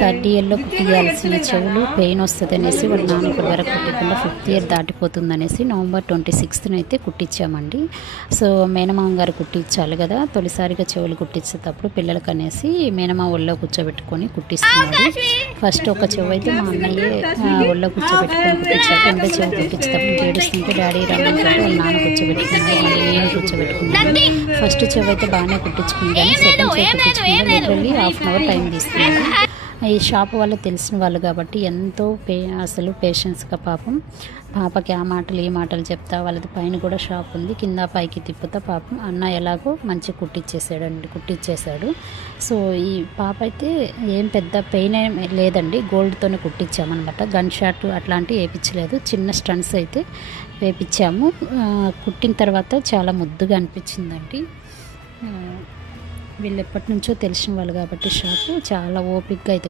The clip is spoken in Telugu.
థర్డ్ ఇయర్లో కుట్టియాల్సిన చెవులు పెయిన్ వస్తుంది అనేసి వాళ్ళ నాన్న ఇప్పటి వరకు కుట్టకుండా 5th ఇయర్ దాటిపోతుంది అనేసి నవంబర్ 26న అయితే కుట్టించామండి. సో మేనమామ గారు కుట్టించాలి కదా, తొలిసారిగా చెవులు కుట్టించేటప్పుడు పిల్లలకి అనేసి మేనమామ ఒళ్ళో కూర్చోబెట్టుకొని కుట్టిస్తున్నాడు. ఫస్ట్ ఒక చెవు అయితే మా అన్నయ్యే ఒళ్ళో కూర్చోబెట్టుకొని కుట్టించాడు. రెండో చెవు కుట్టించేటప్పుడు ఏడుస్తుంటే డాడీ రమ్మంటే వాళ్ళ నాన్న కూర్చోబెట్టుకున్నాడు, మళ్ళీ నేను కూర్చోబెట్టుకున్నాను. ఫస్ట్ చెవు అయితే బాగానే కుట్టించుకుంటాను, సెకండ్ చెవు కుట్టించుకున్నాను. Literally half an hour time తీసుకున్నాను. ఈ షాప్ వాళ్ళు తెలిసిన వాళ్ళు కాబట్టి ఎంతో అసలు పేషెన్స్గా పాపం పాపకి ఆ మాటలు ఈ మాటలు చెప్తా, వాళ్ళది పైన కూడా షాప్ ఉంది, కింద పైకి తిప్పుతా పాపం అన్న ఎలాగో మంచి కుట్టించేశాడు. సో ఈ పాప అయితే ఏం పెద్ద పెయిన్ ఏం లేదండి, గోల్డ్తోనే కుట్టించామన్నమాట. గన్ షాట్ అట్లాంటివి వేయించలేదు, చిన్న స్టంట్స్ అయితే వేయించాము. కుట్టిన తర్వాత చాలా ముద్దుగా అనిపించిందండి. వీళ్ళు ఎప్పటి నుంచో తెలిసిన వాళ్ళు కాబట్టి షాపు చాలా ఓపిక్గా అయితే